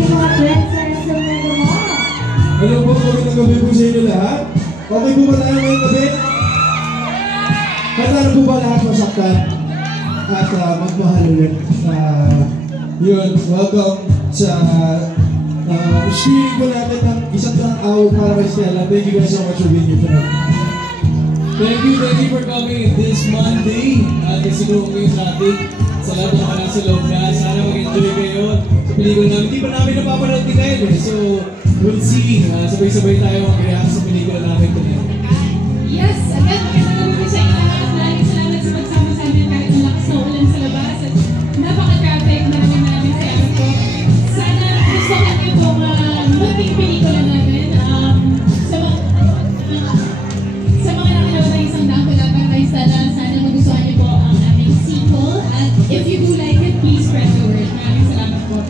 ating mga trendsetters sa Mega Mall. Hello po, magandang gabi po sa inyo lahat. Okay po ba tayo ngayong gabi? Handa na po ba lahat masaktan? At magmahal ulit. Yun, welcome sa screening po natin ng isang aw para kay Stella. Thank you guys so much for being here tonight. Thank you for coming this Monday. Kasi kung yung traffic sa lahat ng mga nasa loob na, sana mag-enjoy kayo sa pelikula namin. Hindi pa namin napapanood ni Kyle eh. So, we'll see. Sabay-sabay tayo mag-react sa pelikula namin tonight. Yes, again, magandang gabi sa inyo lahat. Maraming salamat sa pagsama sa amin kahit malakas na ulan sa labas. At napaka-traffic. Maraming salamat po. Sana gusto ko itong munting pelikula namin. Sa mga nakalaw na isang dakula para kay Stella, sana magustuhan niyo po ang aming sequel. At if you do like it, please spread the word. Maraming salamat po.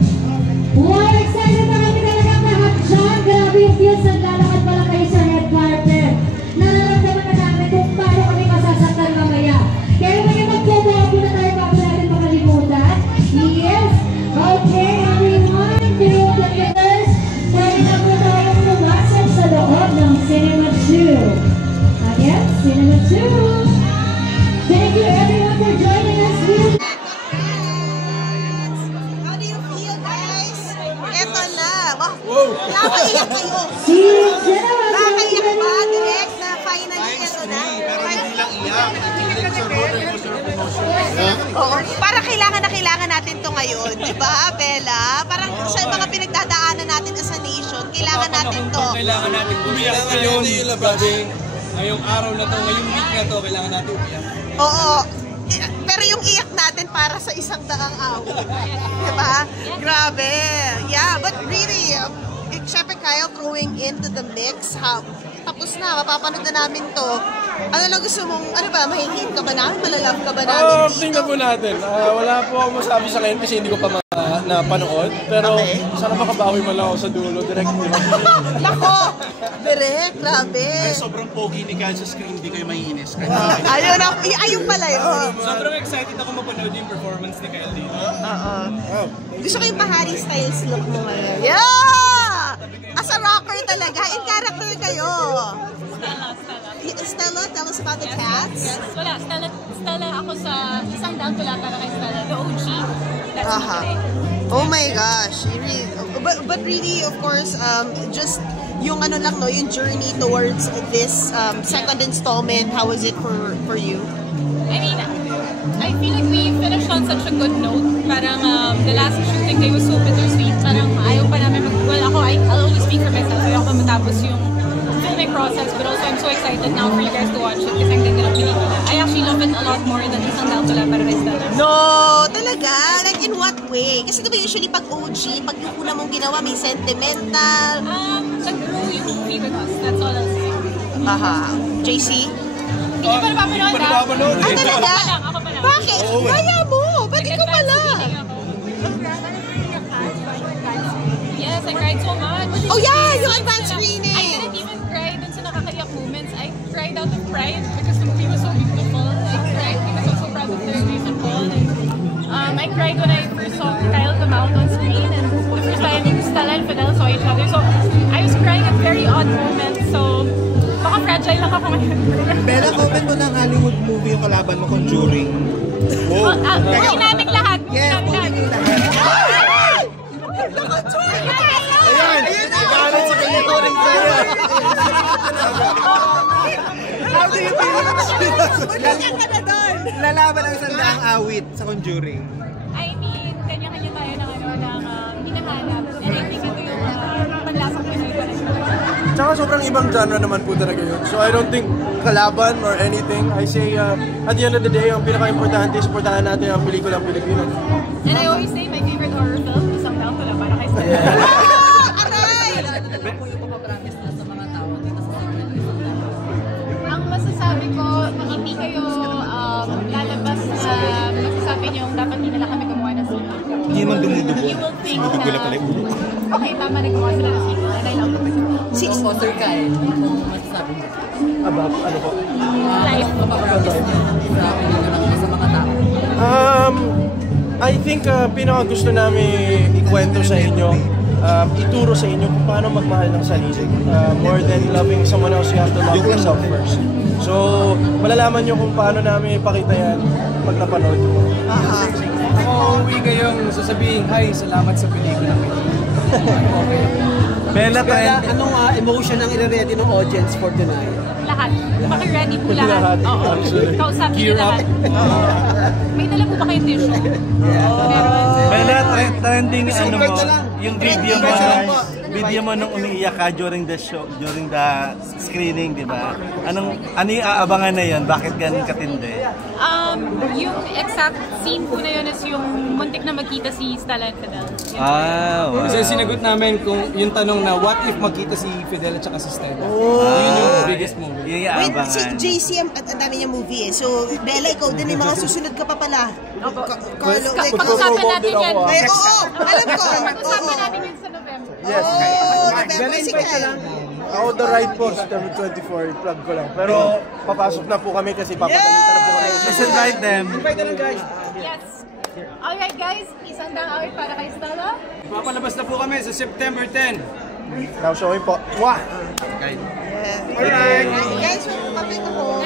Wow, excited na kami talaga lahat dyan. Grabe yung feels na lalakad pala kayo sa red carpet. Nararamdaman na namin kung paano kami masasaktan mamaya. Kaya ngayon magbobo na tayo bago natin makalimutan. Yes! Okay, everyone, dear theaters, pwede na po tayong lumasap sa loob ng Cinema 2. Again, Cinema 2. Thank you everyone for joining us here. How do you feel, guys? Eto na. Wow. Nakakaiyak kayo. Nakakaiyak ba? Direct na finally eto na. Oo. Para kailangan natin to ngayon. Diba, Bella? Parang sa mga pinagdadaanan natin as a nation, kailangan natin to. Kailangan natin umiyak ngayon. Ngayong araw na to, ngayong week na to, kailangan natin umiyak. Oo. Pero yung iyak natin para sa 100 awit. Diba? Grabe. Yeah, but really, syempre Kyle throwing into the mix. Tapos na, mapapanood na namin to. Ano na gusto mong, ano ba, mahihit ka ba namin? Malalove ka ba namin dito? Tingnan po natin. Wala po ako masabi sa ngayon kasi hindi ko pa napanood. Pero sana makabawi mo lang ako sa dulo. Direct. Nako! Direct, grabe. Ay, sobrang pogi ni Kyle sa screen, hindi kayo maiinis. Ayun pala yun. Sobrang excited ako mapanood yung performance ni Kyle dito. Oo. Gusto ko yung Pahari Styles look mo ngayon. Yeah! As a rocker talaga, in character kayo. Stella, tell us about the cats. Yes, wala. Stella ako sa isang dangtula para kay Stella, the OG. That's me today. Oh my gosh. But really, of course, just yung ano lang, no, yung journey towards this second installment, how was it for you? I mean, I feel like we finished on such a good note. Parang the last shooting day was so bittersweet. Parang ayaw pa namin I'll only speak for myself. Ayaw pa matapos yung filming process, but also I'm so excited now for you guys to watch it kasi ang ganda ng pelikula. I actually love it a lot more than isang dangtula para kay Stella. No, talaga? Like in what way? Kasi diba usually pag OG, pag yung una mong ginawa, may sentimental. Nag-grow yung movie with us. That's all I'll say. JC? Hindi pa napapanood na. Talaga? Ako pa lang. Bakit? Kaya mo? Ba't ikaw pala? Yes, I cried so much. Oh yeah, yung advanced screening. I didn't even cry dun sa nakakaiyak moments. I cried out of pride because the movie was so beautiful. I cried because I'm so proud of the Jason Paul. I cried when I first saw Kyle come out on screen and the first time Stella and Fidel saw each other. So I was crying at very odd moments. So baka fragile lang ako ngayon. Bella, comment mo ng Hollywood movie yung kalaban mo, Conjuring. Movie namin lahat. Yeah, movie lahat. Ayan! Galit sa Conjuring sa'yo. How do you feel? Lalaban ang 100 awit sa Conjuring. I mean, kanya-kanya tayo ng hinahanap. And I think ito yung panlasang Pinoy pa rin talaga. Tsaka sobrang ibang genre naman po talaga yun. So I don't think kalaban or anything. I say, at the end of the day, ang pinaka-importante is supportahan natin ang pelikulang Pilipino. And I always say my favorite horror film is Isang Dangtula para kay Stella. Ang masasabi ko, hindi kayo lalabas na masasabi niyo dapat hindi na lang kami gumawa ng sequel. Hindi man dumudugo. You will think na, okay, tama na gumawa sila ng sequel and I love the sequel. Si Foster Kyle, kung masasabi mo. About, ano po? Life. Mapapromise niyo sa mga tao. I think pinaka gusto namin ikwento sa inyo ituro sa inyo kung paano magmahal ng sarili. More than loving someone else, you have to love yourself first. So, malalaman nyo kung paano namin ipakita yan pag napanood ko. Ako, uwi kayong sasabihin, hi, salamat sa pelikula. Okay. Bella, anong emotion ang i-ready ng audience for tonight? Lahat. Maki-ready po lahat. Oo. Kausapin niyo lahat. May dala po ba kayong tissue? Bella, trending ano mo, yung video mo nung umiiyak ka during the show, during the screening, di ba? Ano yung aabangan na yun? Bakit ganun katindi? Yung exact scene po na yun is yung muntik na magkita si Stella and Fidel. Wow. Kasi sinagot namin kung yung tanong na what if magkita si Fidel at saka si Stella. Yun yung biggest movie. Yung Wait, aabangan. si JCM at ang dami niya movie eh. So, Bella, ikaw din, may mga susunod ka pa pala. Carlo, Pag-usapan natin yan. Ay, oo, alam ko. Pag-usapan natin yan sa November. Yes. November, sige. Ako the right po, September 24, plug ko lang. Pero papasok na po kami kasi papagalitan na po kami. Let's invite them. Yes. Alright guys, isang daang awit para kay Stella. Mapalabas na po kami sa September 10. Now showing po. Mwah! Alright. Guys, kapit ako.